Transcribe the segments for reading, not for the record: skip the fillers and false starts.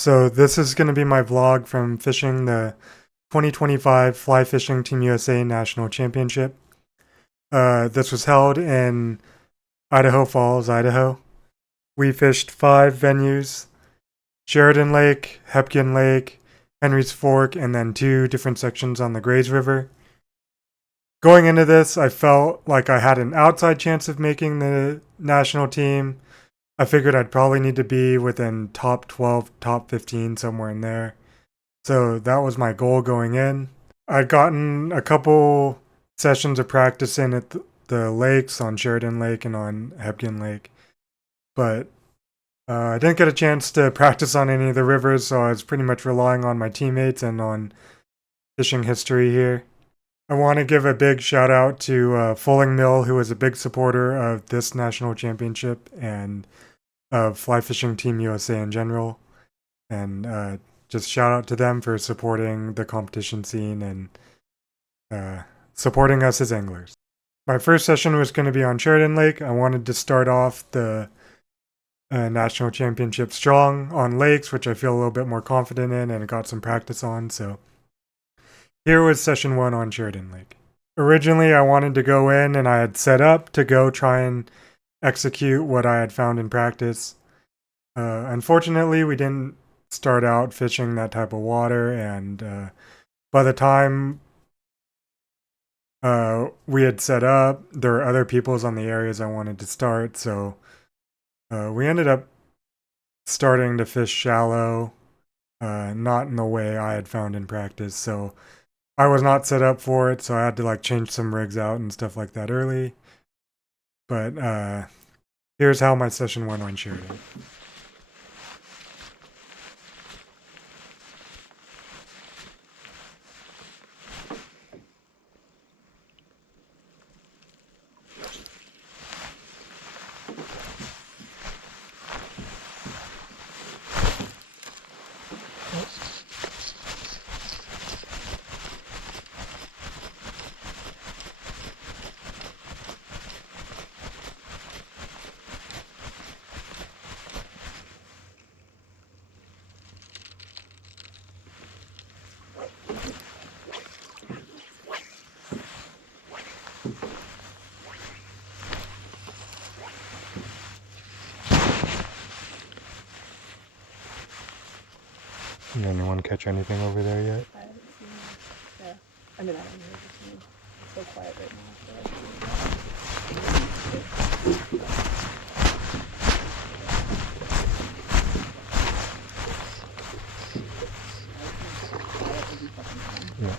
So this is going to be my vlog from fishing the 2025 Fly Fishing Team USA National Championship. This was held in Idaho Falls, Idaho. We fished 5 venues: Sheridan Lake, Hebgen Lake, Henry's Fork, and then 2 different sections on the Grays River. Going into this, I felt like I had an outside chance of making the national team. I figured I'd probably need to be within top 12, top 15, somewhere in there. So that was my goal going in. I'd gotten a couple sessions of practice in at the lakes on Sheridan Lake and on Hebgen Lake, but I didn't get a chance to practice on any of the rivers, so I was pretty much relying on my teammates and on fishing history here. I want to give a big shout out to Fulling Mill, who was a big supporter of this national championship and of Fly Fishing Team USA in general. And just shout out to them for supporting the competition scene and supporting us as anglers. My first session was going to be on Sheridan Lake. I wanted to start off the national championship strong on lakes, which I feel a little bit more confident in and got some practice on. So here was session 1 on Sheridan Lake. Originally, I wanted to go in and I had set up to go try and execute what I had found in practice. Unfortunately, we didn't start out fishing that type of water, and by the time we had set up, there were other peoples on the areas I wanted to start, so we ended up starting to fish shallow, not in the way I had found in practice. So I was not set up for it, so I had to change some rigs out and stuff like that early. But here's how my session went on Sheridan. Did anyone catch anything over there yet? I haven't seen it. Yeah. I mean, I don't know. It's so quiet right now. Yeah.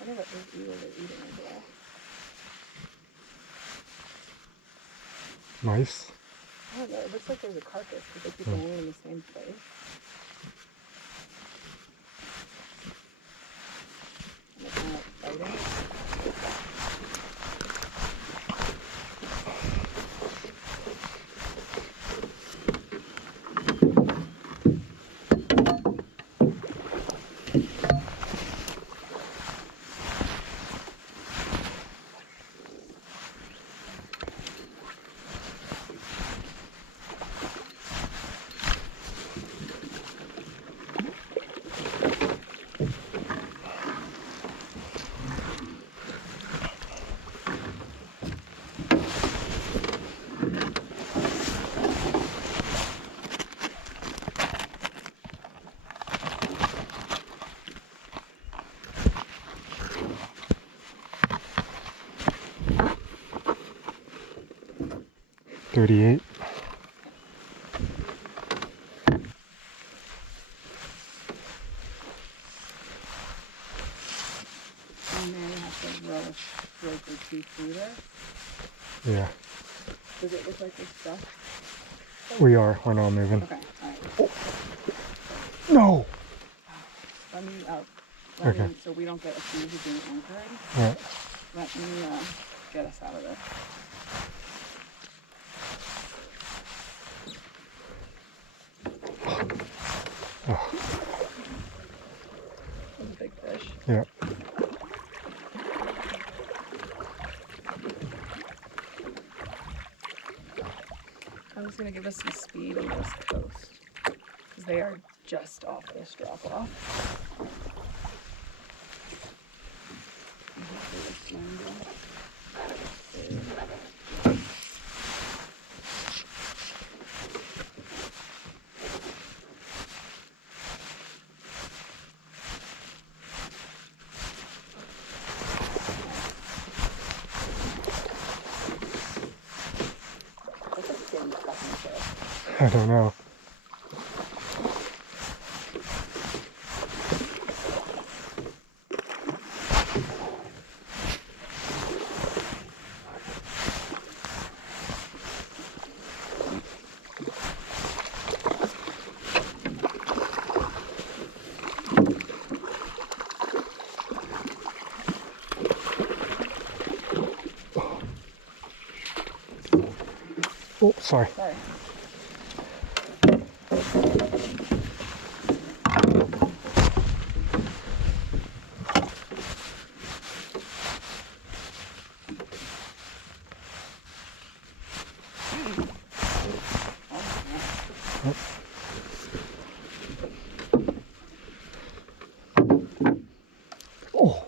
I wonder what those eels are eating as well. Nice. I don't know. It looks like there's a carcass because they keep going in the same place. And they're kind of fighting. $38. And then you have to roll a rope or two through this. Yeah. Does it look like it's stuck? We are. We're not moving. Okay, alright. No! Let me, Okay. so we don't get accused of being anchoring. Yeah. Let me, get us out of there. Oh, That was a big fish. yeah. I was gonna give us some speed on this coast, because they are just off this drop off. What's a fin stuck in the fish? I don't know. Oh, sorry. Sorry. Oh.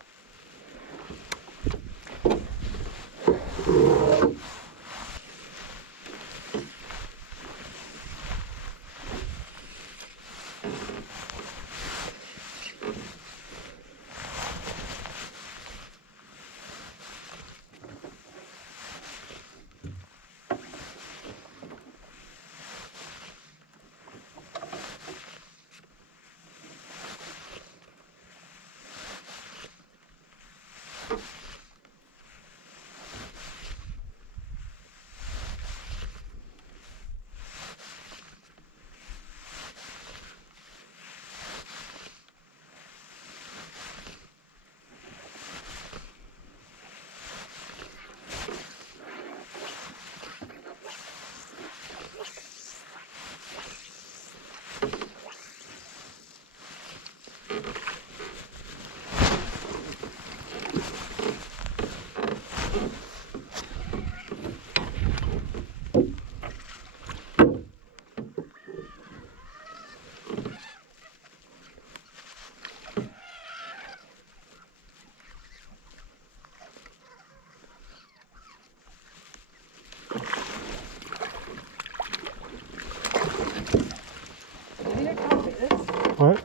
What?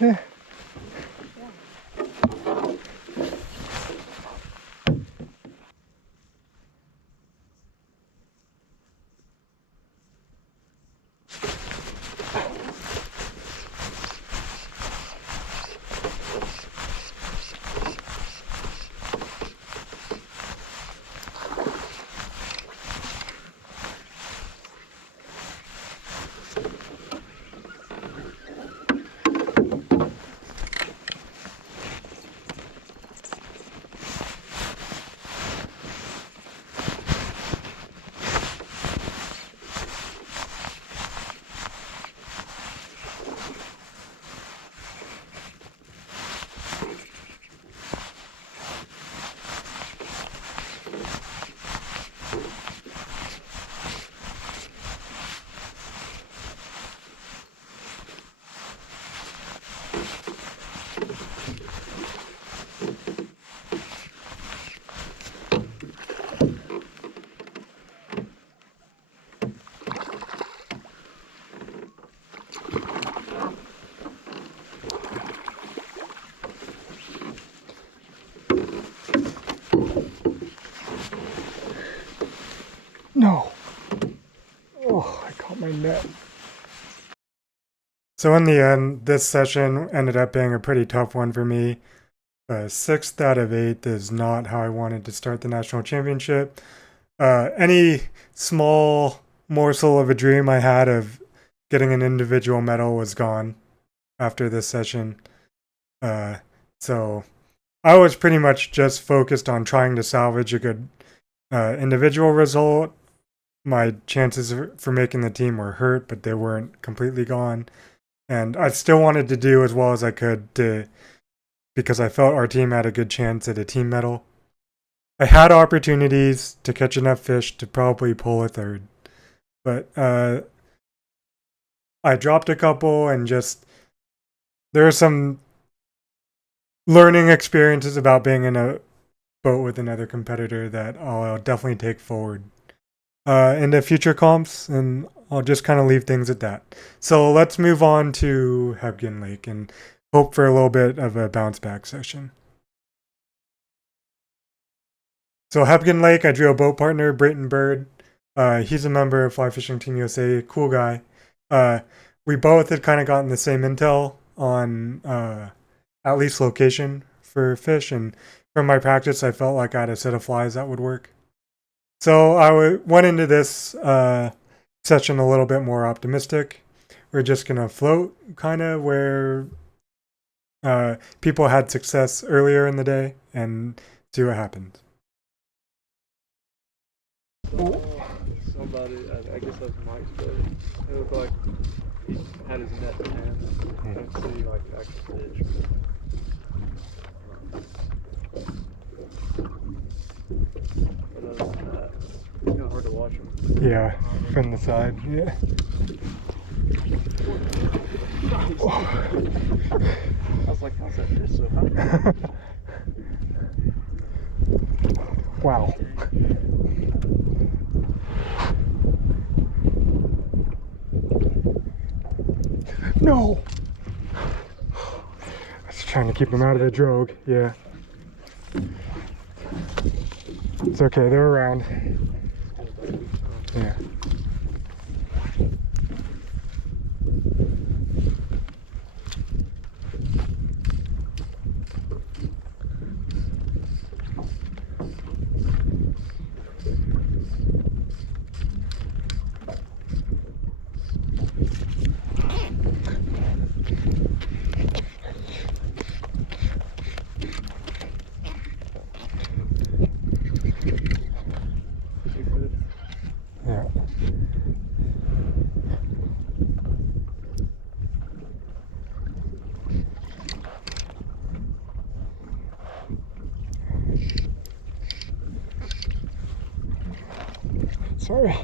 Yeah. No. Oh, I caught my net. So in the end, this session ended up being a pretty tough one for me. 6th out of 8 is not how I wanted to start the national championship. Any small morsel of a dream I had of getting an individual medal was gone after this session. So I was pretty much just focused on trying to salvage a good individual result. My chances for making the team were hurt, but they weren't completely gone. And I still wanted to do as well as I could because I felt our team had a good chance at a team medal. I had opportunities to catch enough fish to probably pull a third, but I dropped a couple and just there are some learning experiences about being in a boat with another competitor that I'll definitely take forward into future comps, and I'll just kind of leave things at that. So let's move on to Hebgen Lake and hope for a little bit of a bounce back session. So Hebgen Lake, I drew a boat partner, Brayton Bird. He's a member of Fly Fishing Team USA, cool guy. We both had kind of gotten the same intel on at least location for fish, and from my practice, I felt like I had a set of flies that would work. So I went into this session a little bit more optimistic. We're just gonna float kind of where people had success earlier in the day and see what happens. Somebody, I guess that's Mike's buddy. It looked like he had his net in hand. I couldn't see like the actual fish. But other than that, it's kind of hard to watch him. Yeah, from the side. Yeah. I was like, how's that fish so high? Wow. No. I was trying to keep him out of the drogue. Yeah. It's okay. They're around. Yeah. Yeah. Sorry.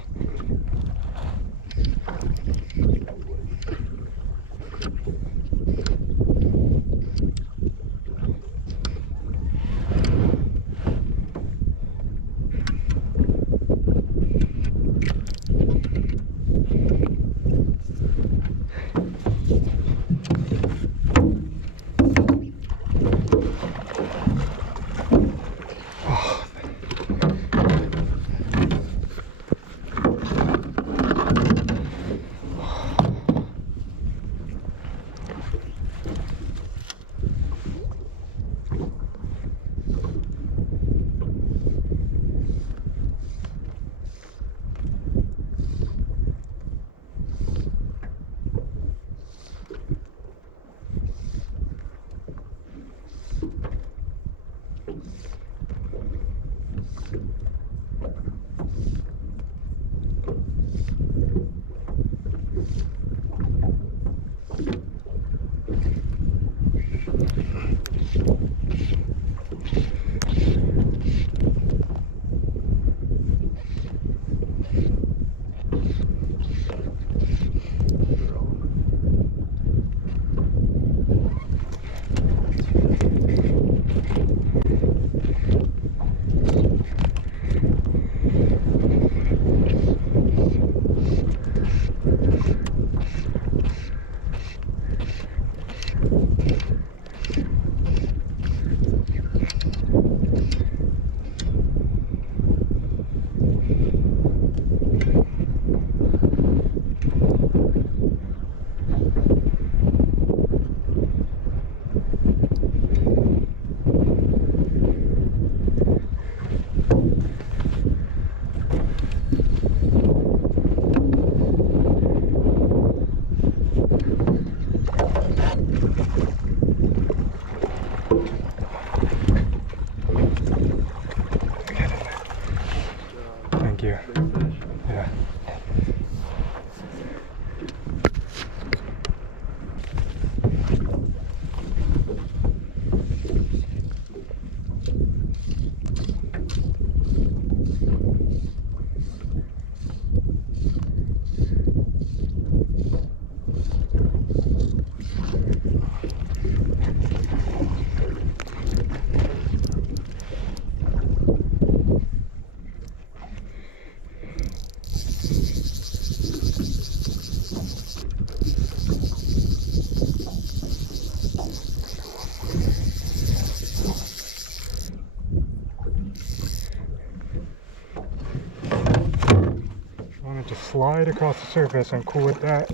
slide across the surface. I'm cool with that.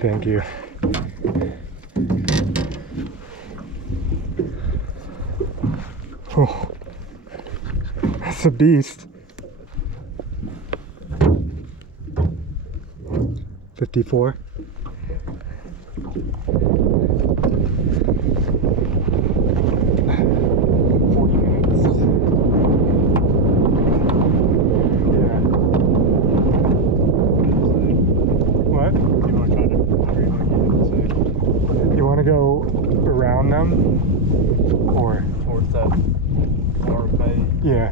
Thank you. Oh, that's a beast. 54. Go around them or towards that far bay. Yeah.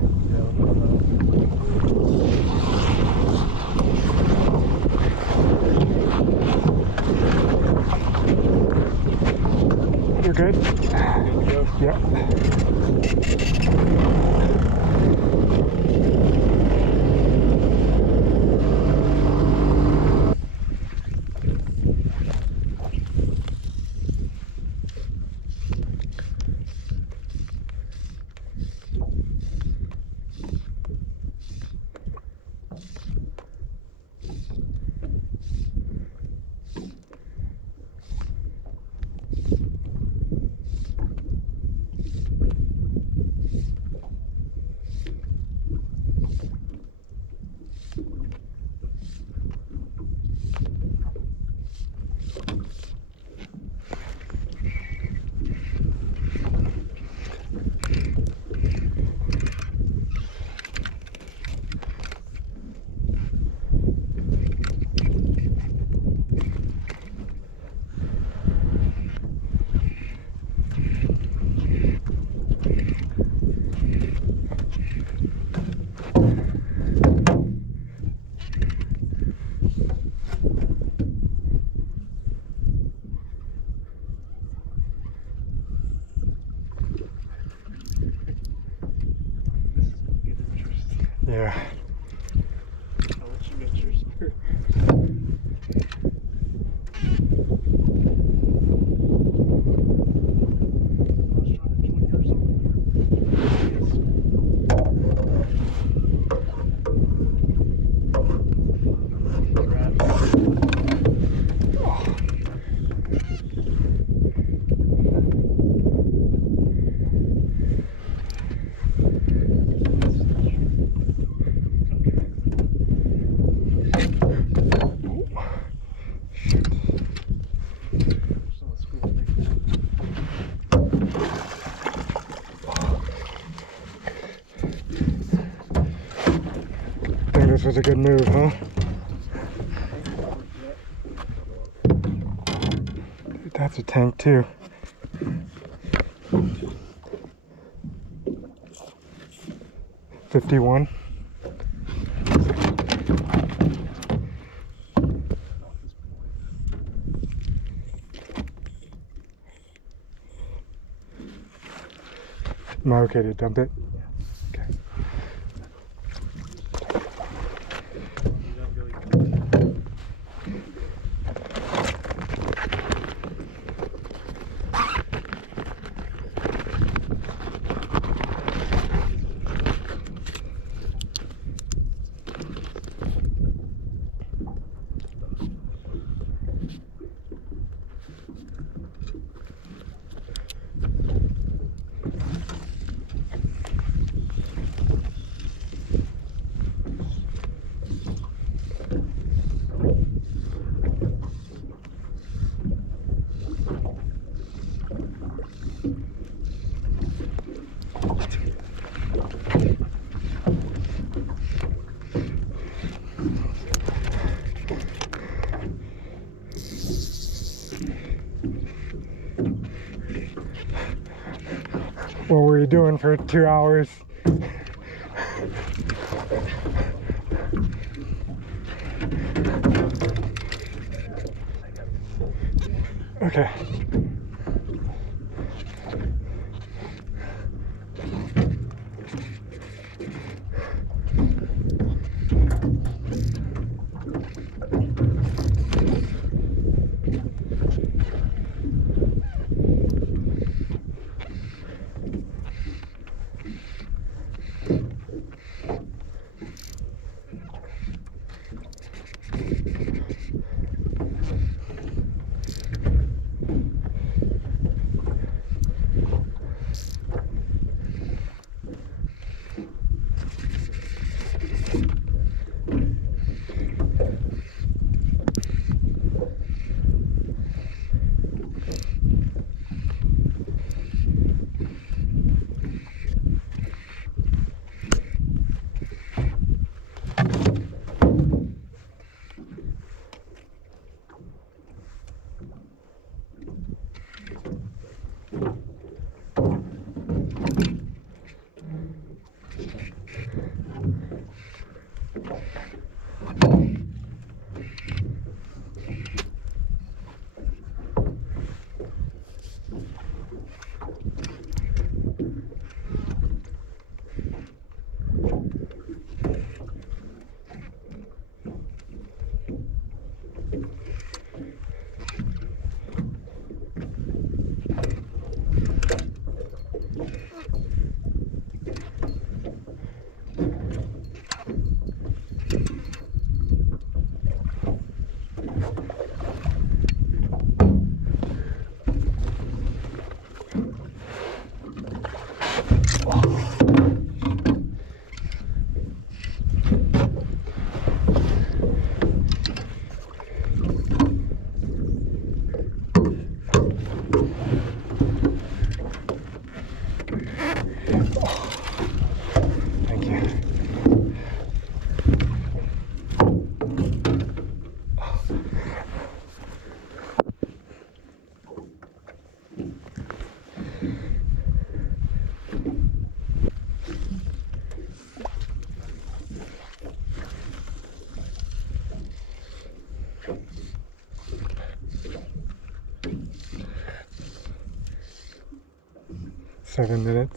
You're good? Good to go? Yeah. Yeah. I'll let you get your spear. This was a good move, huh? Dude, that's a tank too. $51. Am I okay to dump it? Okay. What were you doing for 2 hours? Okay. 7 minutes.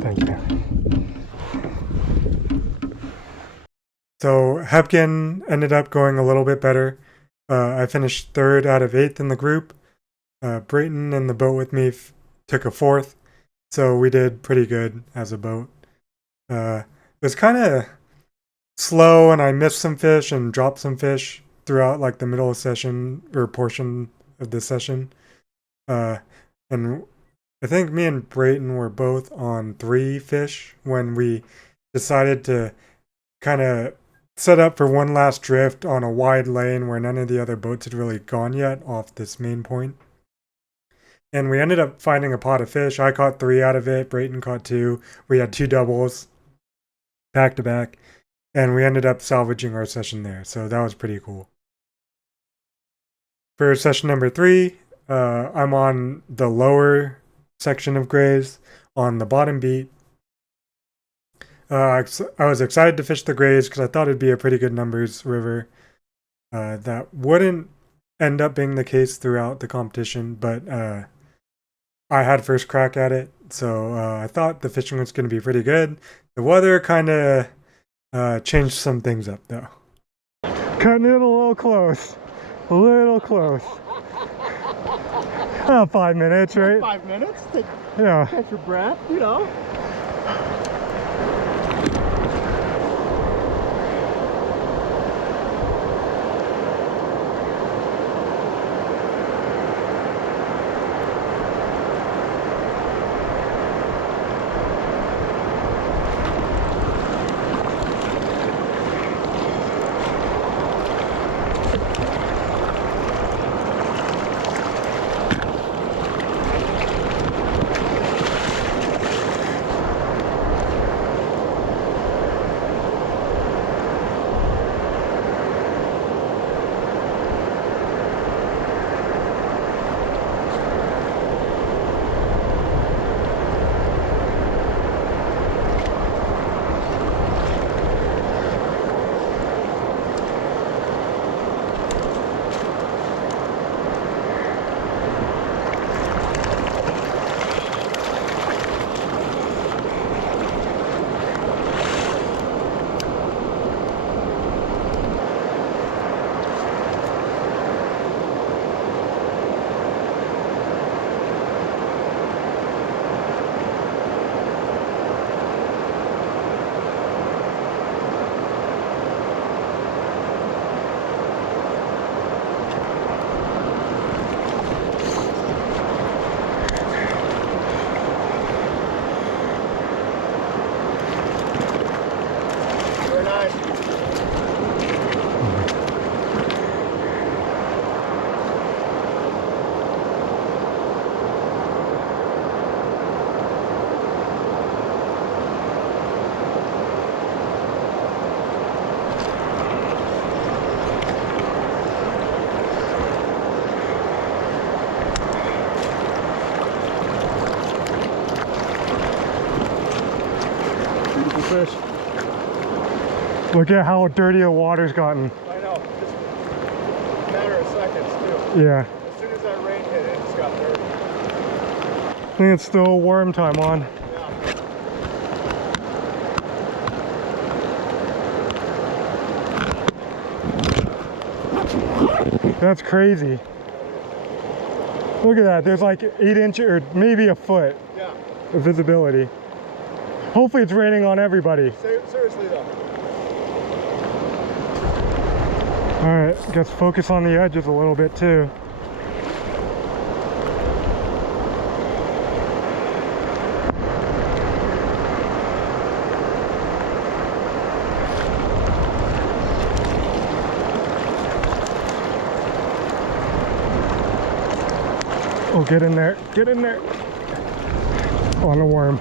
Thank you. So Hebgen ended up going a little bit better. I finished 3rd out of 8th in the group. Brayton in the boat with me took a 4th. So we did pretty good as a boat. It was kind of slow and I missed some fish and dropped some fish throughout like the middle of session or portion of the session. And I think me and Brayton were both on 3 fish when we decided to kind of set up for one last drift on a wide lane where none of the other boats had really gone yet off this main point. And we ended up finding a pot of fish. I caught 3 out of it. Brayton caught 2. We had 2 doubles back to back. And we ended up salvaging our session there. So that was pretty cool. For session number 3, I'm on the lower section of grays on the bottom beat. I was excited to fish the grays because I thought it'd be a pretty good numbers river. That wouldn't end up being the case throughout the competition, but I had first crack at it, so I thought the fishing was going to be pretty good. The weather kind of changed some things up, though. Cutting it a little close. A little close. 5 minutes, right? 5 minutes? Yeah. Catch your breath, you know? Look at how dirty the water's gotten. I know. Just a matter of seconds, too. Yeah. As soon as that rain hit, it just got dirty. I think it's still worm time on. Yeah. That's crazy. Look at that. There's like 8 inches or maybe a foot Yeah. of visibility. Hopefully it's raining on everybody. Seriously, though. Alright, guess focus on the edges a little bit too. Oh, get in there. Get in there. On a worm.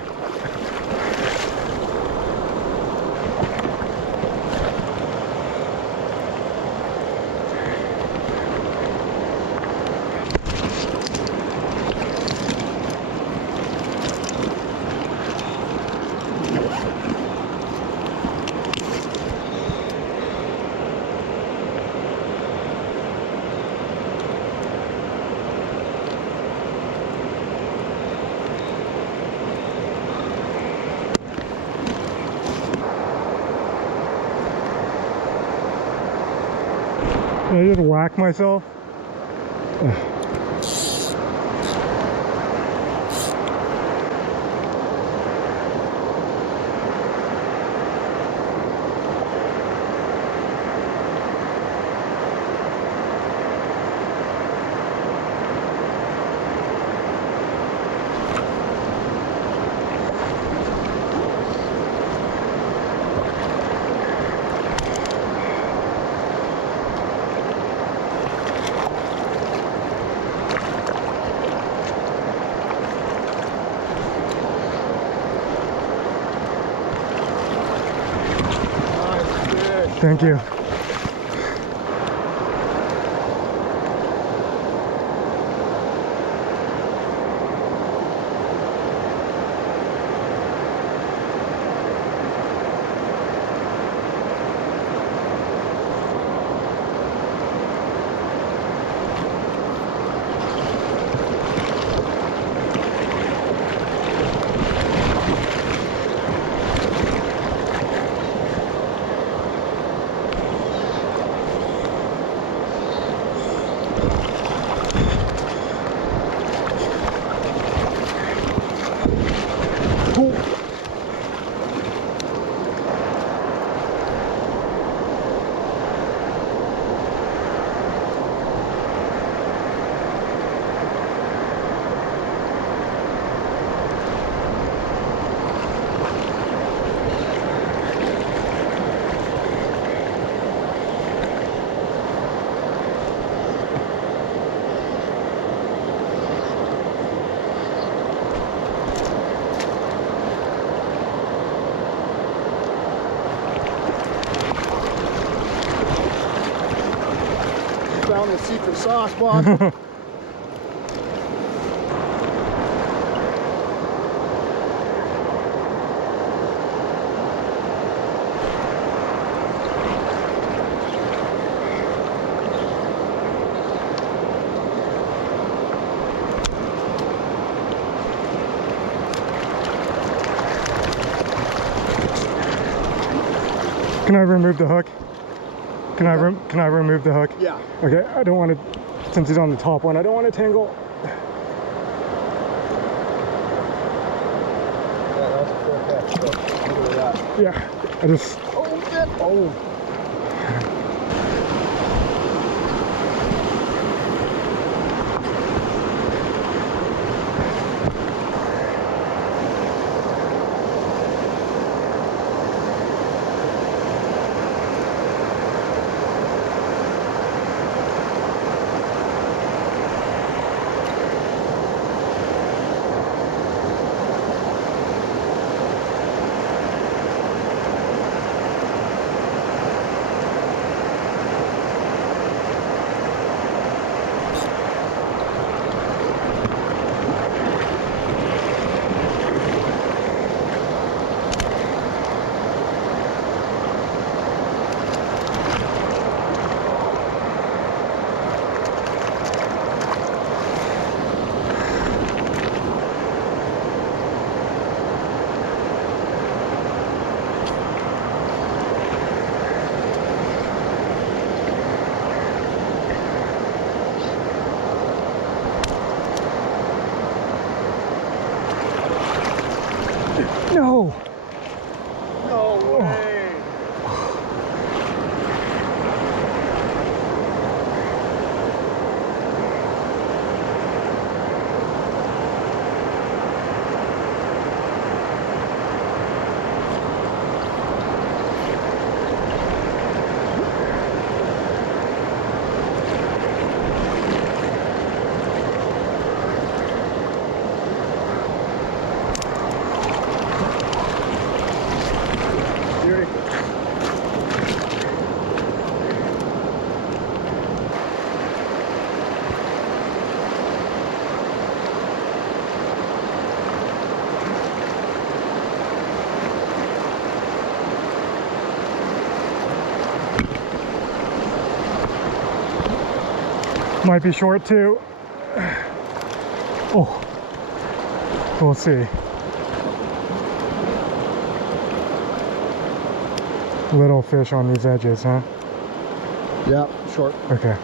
Did I just whack myself? Ugh. Thank you. Found the secret sauce, Bob. Can I remove the hook? Can I remove the hook? Yeah. Okay, I don't want to, since he's on the top one, I don't want to tangle. Yeah, that's a full catch. So, look at that. Yeah, I just, Oh, shit. Oh. No! No way! Might be short too. Oh, we'll see. Little fish on these edges, huh? Yeah, short. Okay.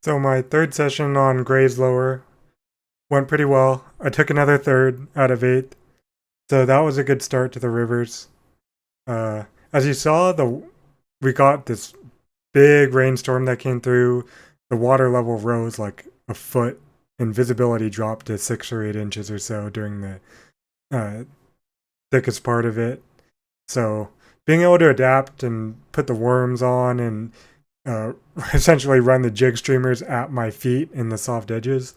So my third session on Gray's Lower went pretty well. I took another third out of 8. So that was a good start to the rivers. As you saw, we got this big rainstorm that came through. The water level rose like a foot and visibility dropped to 6 or 8 inches or so during the thickest part of it. So being able to adapt and put the worms on and essentially run the jig streamers at my feet in the soft edges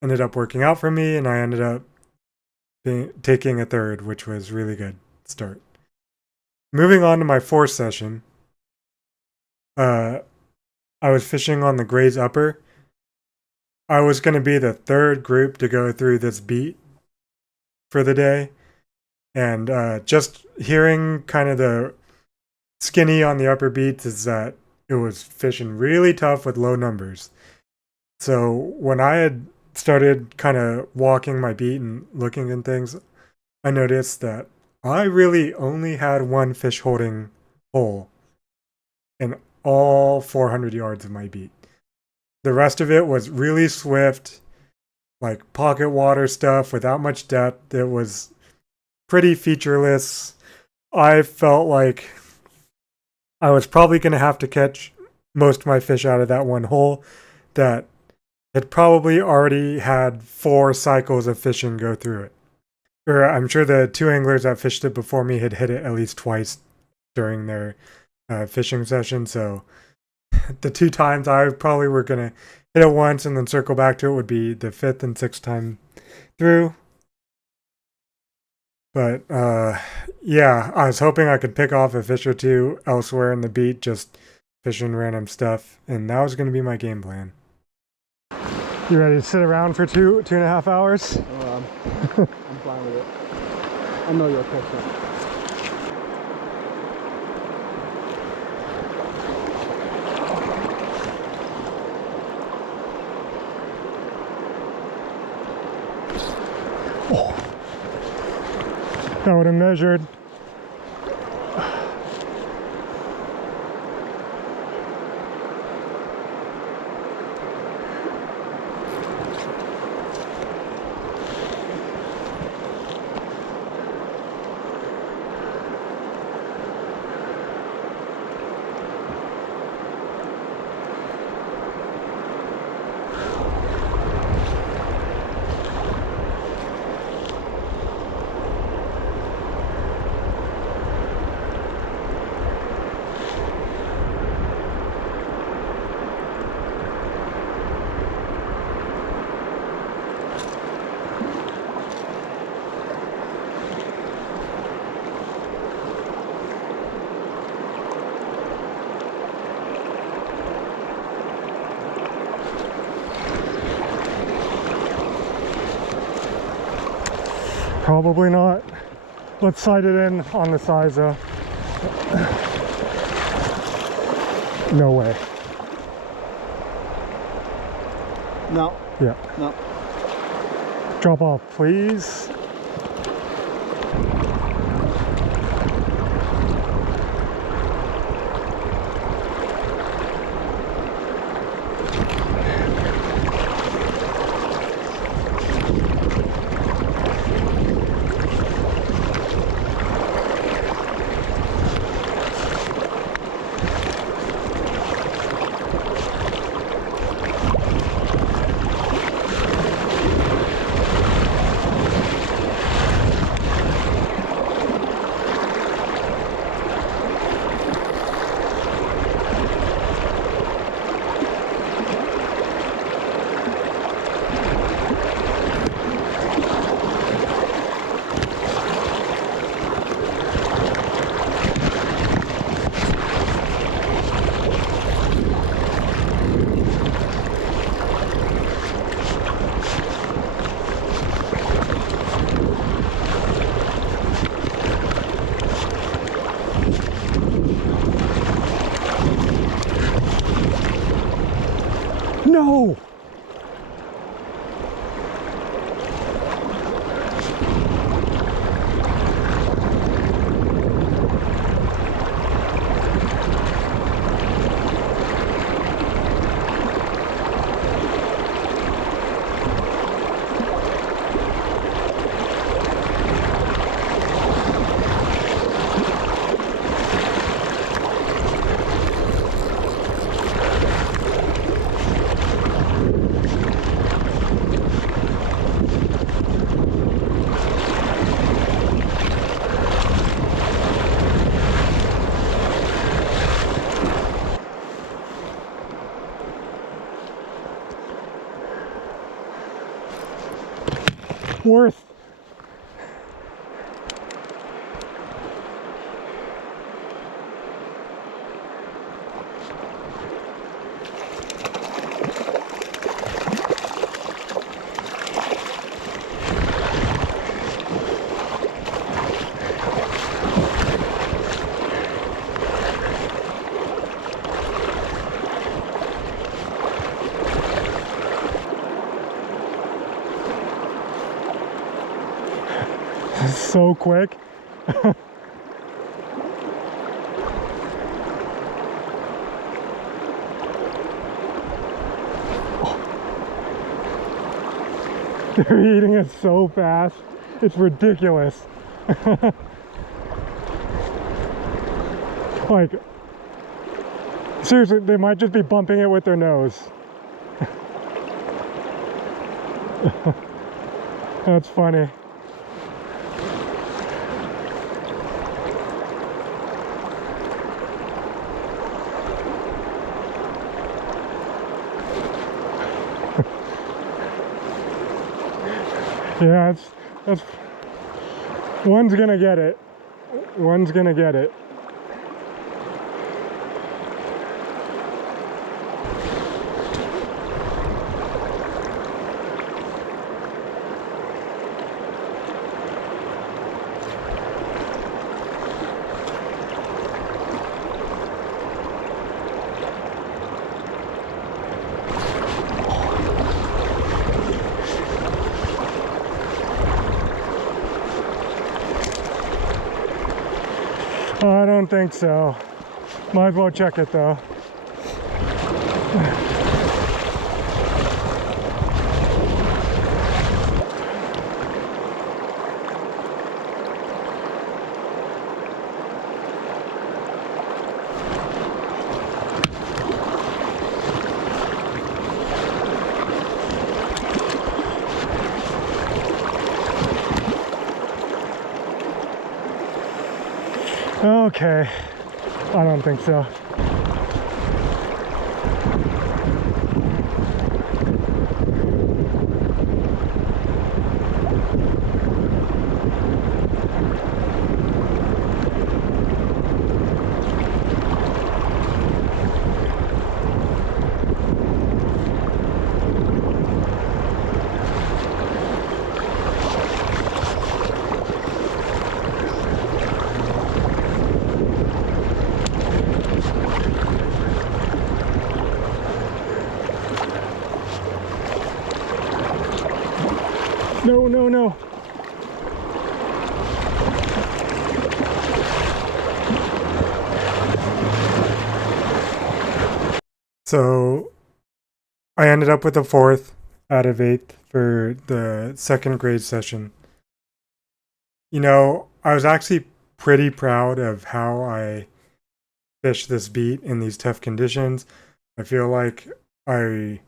ended up working out for me, and I ended up taking a third, which was really good start. Moving on to my fourth session, I was fishing on the Gray's Upper. I was going to be the third group to go through this beat for the day, and just hearing kind of the skinny on the upper beats is that it was fishing really tough with low numbers. So when I had started kind of walking my beat and looking at things, I noticed that I really only had one fish holding hole in all 400 yards of my beat. The rest of it was really swift, like pocket water stuff without much depth. It was pretty featureless. I felt like I was probably going to have to catch most of my fish out of that one hole that had probably already had 4 cycles of fishing go through it. Or I'm sure the 2 anglers that fished it before me had hit it at least twice during their fishing session. So the 2 times I probably were going to hit it once and then circle back to it would be the 5th and 6th time through. But yeah, I was hoping I could pick off a fish or 2 elsewhere in the beat, just fishing random stuff, and that was going to be my game plan. You ready to sit around for 2.5 hours? I'm fine with it. I know you'll catch it. Oh. That would have measured. Probably not. Let's sight it in on the size though. No way. No. Yeah. No. Drop off, please. No! Worth. So quick. They're eating it so fast. It's ridiculous. Like, seriously, they might just be bumping it with their nose. That's funny. Yeah, that's one's gonna get it. One's gonna get it. I don't think so. Might as well check it though. Okay, I don't think so. No, no, no. So I ended up with a 4th out of 8th for the second grade session. You know, I was actually pretty proud of how I fished this beat in these tough conditions. I feel like I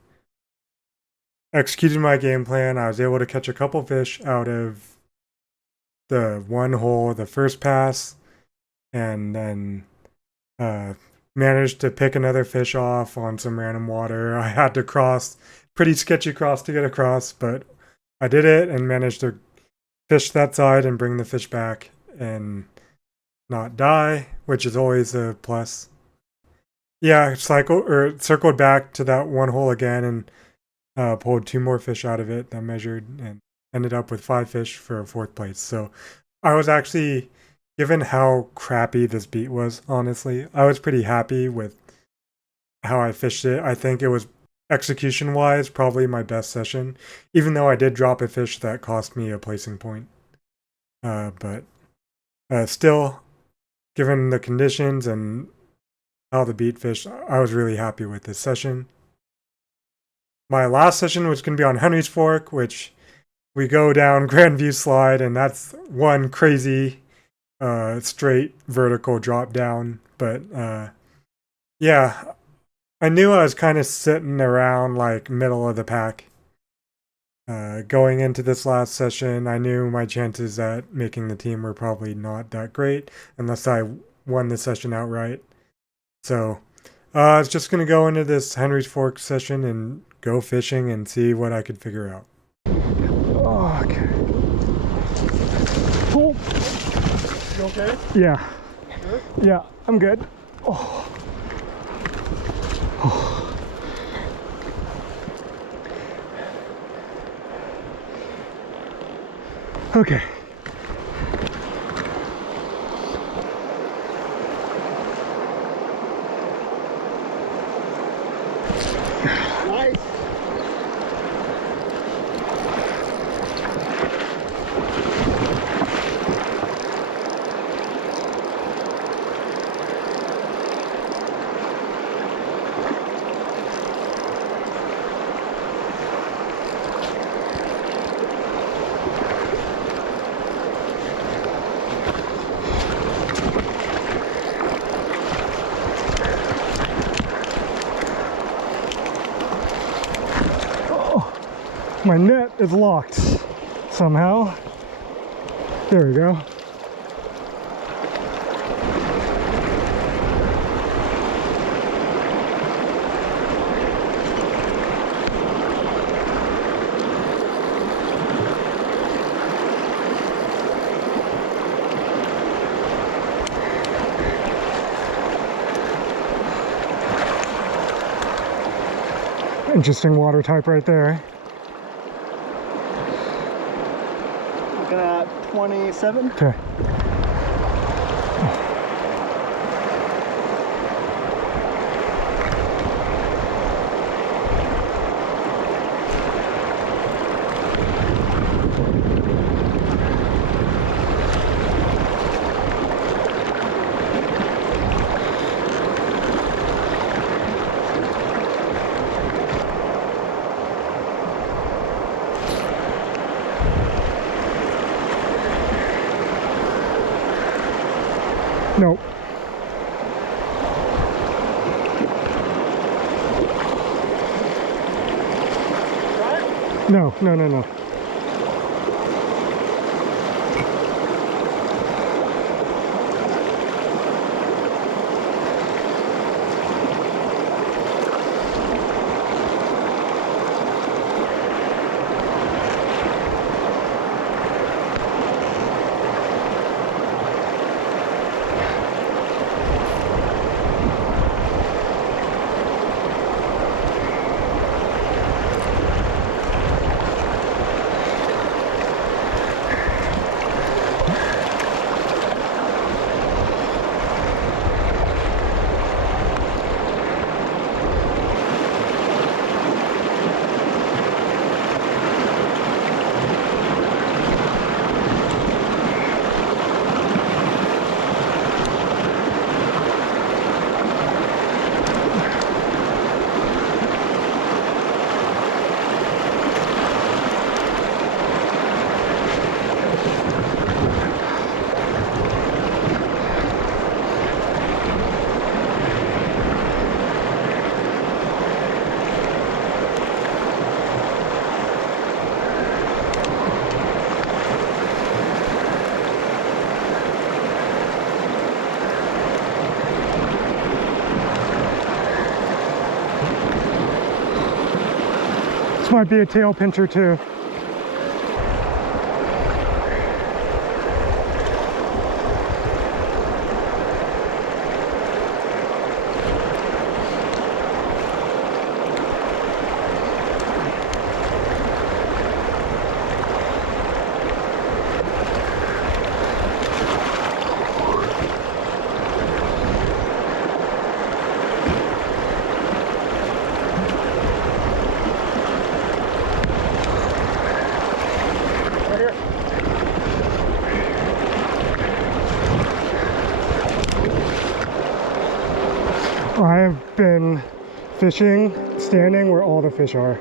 executed my game plan. I was able to catch a couple fish out of the one hole, the first pass, and then managed to pick another fish off on some random water. I had to cross, pretty sketchy cross to get across, but I did it and managed to fish that side and bring the fish back and not die, which is always a plus. Yeah, circled back to that one hole again and pulled 2 more fish out of it that measured and ended up with 5 fish for a 4th place. So I was actually, given how crappy this beat was, honestly, I was pretty happy with how I fished it. I think it was execution wise probably my best session, even though I did drop a fish that cost me a placing point. But still, given the conditions and how the beat fished, I was really happy with this session. My last session was going to be on Henry's Fork, which we go down Grandview Slide, and that's one crazy straight vertical drop down. But yeah, I knew I was kind of sitting around like middle of the pack. Going into this last session, I knew my chances at making the team were probably not that great unless I won the session outright. So I was just going to go into this Henry's Fork session and go fishing and see what I could figure out. Oh, okay. Cool. You okay? Yeah. Sure? Yeah, I'm good. Oh. Oh. Okay. Nice. My net is locked somehow. There we go. Interesting water type right there. Looking at 27. Okay. Nope. No, no, no, no. might be a tail pincher too. I have been fishing, standing where all the fish are.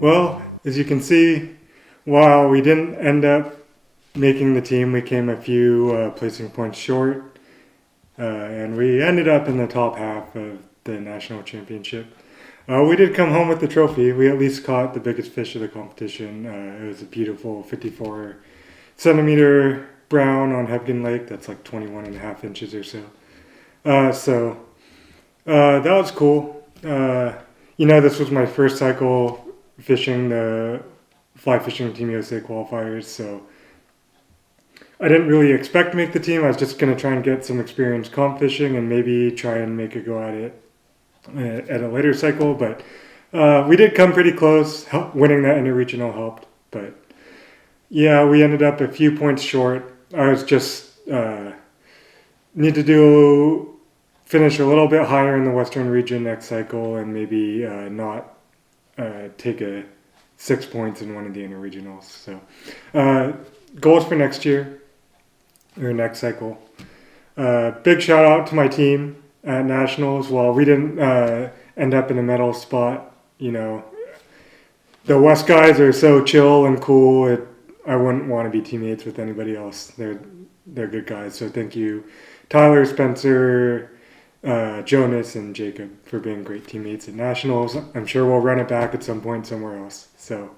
Well, as you can see, while we didn't end up making the team, we came a few placing points short, and we ended up in the top half of the national championship. We did come home with the trophy. We at least caught the biggest fish of the competition. It was a beautiful 54 centimeter brown on Hebgen Lake. That's like 21 and a half inches or so. That was cool. This was my first cycle fishing the Fly Fishing Team USA qualifiers, so I didn't really expect to make the team. I was just going to try and get some experience comp fishing and maybe try and make a go at it at a later cycle, but we did come pretty close. Winning that interregional helped, but yeah, we ended up a few points short. I was just need to finish a little bit higher in the Western region next cycle and maybe not take a 6 points in one of the interregionals. So goals for next year or next cycle. Big shout out to my team at nationals. While we didn't end up in a medal spot, the West guys are so chill and cool. I wouldn't want to be teammates with anybody else. They're good guys. So thank you, Tyler, Spencer, Jonas, and Jacob for being great teammates at nationals. I'm sure we'll run it back at some point somewhere else. So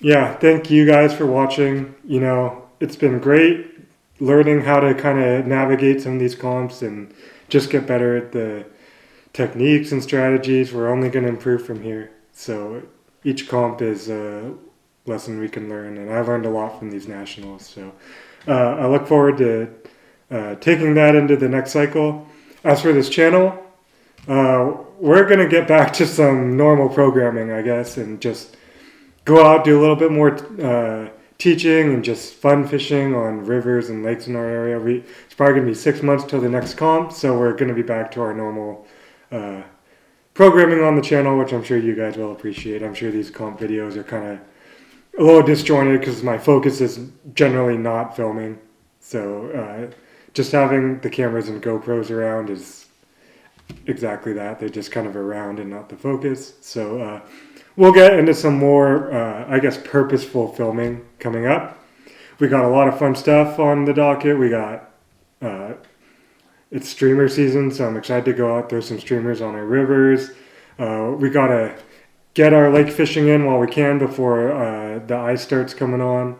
yeah, thank you guys for watching. It's been great learning how to kind of navigate some of these comps and just get better at the techniques and strategies. We're only going to improve from here. So each comp is a lesson we can learn, and I've learned a lot from these nationals. So I look forward to taking that into the next cycle. As for this channel, we're going to get back to some normal programming, I guess, and just go out, do a little bit more teaching and just fun fishing on rivers and lakes in our area. It's probably going to be 6 months till the next comp, so we're going to be back to our normal programming on the channel, which I'm sure you guys will appreciate. I'm sure these comp videos are kind of a little disjointed because my focus is generally not filming. So just having the cameras and GoPros around is exactly that. They're just kind of around and not the focus. So we'll get into some more, purposeful filming coming up. We got a lot of fun stuff on the docket. We got, it's streamer season, so I'm excited to go out, throw some streamers on our rivers. We got to get our lake fishing in while we can before the ice starts coming on.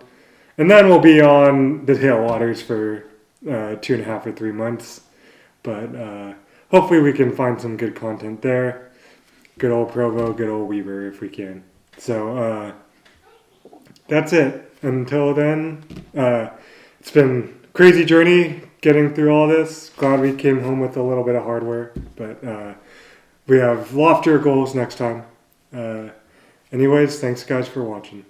And then we'll be on the tailwaters for 2.5 or 3 months. But hopefully we can find some good content there. Good old Provo, good old Weaver if we can. So that's it. Until then, it's been a crazy journey getting through all this. Glad we came home with a little bit of hardware, but we have loftier goals next time. Anyways, thanks guys for watching.